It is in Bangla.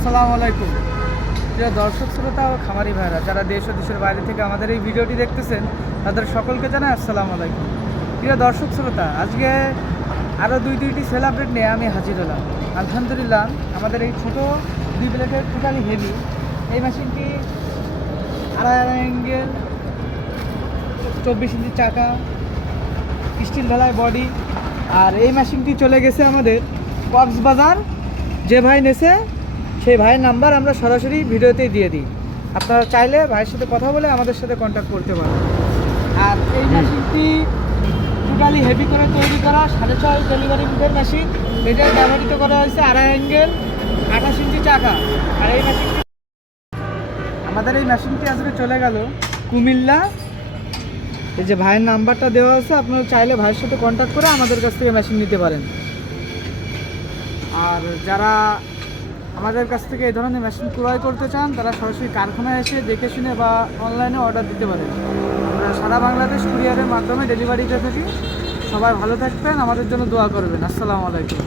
আসসালামু আলাইকুম। প্রিয় দর্শক শ্রোতা ও খামারি ভাইরা যারা দেশ ও দেশের বাইরে থেকে আমাদের এই ভিডিওটি দেখতেছেন, তাদের সকলকে জানাই আসসালামু আলাইকুম। প্রিয় দর্শক শ্রোতা, আজকে আরও দুইটি সেল আপডেট নিয়ে আমি হাজির হলাম। আলহামদুলিল্লাহ, আমাদের এই ছোটো 2 প্লেটের টোটালি হেভি এই মেশিনটি 2.5 অ্যাঙ্গেল, 24 ইঞ্চি চাকা, স্টিল ঢালাই বডি। আর এই মেশিনটি চলে গেছে আমাদের কক্সবাজার। যে ভাই নেছে সেই ভাইয়ের নাম্বার আমরা সরাসরি ভিডিওতেই দিয়ে দিই। আপনারা চাইলে ভাইয়ের সাথে কথা বলে আমাদের সাথে কন্ট্যাক্ট করতে পারেন। আর এই মেশিনটি টোটালি হেভি করে তৈরি করা 6.5 ডেলিভারি মুখের মেশিন। এটা ব্যবহৃত করা হয়েছে 2.5 অ্যাঙ্গেল, 28 ইঞ্চি চাকা। আর এই মেশিনটি এই মেশিনটি আজকে চলে গেল কুমিল্লা। এই যে ভাইয়ের নাম্বারটা দেওয়া আছে, আপনারা চাইলে ভাইয়ের সাথে কন্ট্যাক্ট করে আমাদের কাছ থেকে মেশিন নিতে পারেন। আর যারা আমাদের কাছ থেকে এই ধরনের মেশিন ক্রয় করতে চান, তারা সরাসরি কারখানায় এসে দেখে শুনে বা অনলাইনে অর্ডার দিতে পারেন। আমরা সারা বাংলাদেশ কুরিয়ারের মাধ্যমে ডেলিভারি দিয়ে থাকি। সবাই ভালো থাকবেন, আমাদের জন্য দোয়া করবেন। আসসালামু আলাইকুম।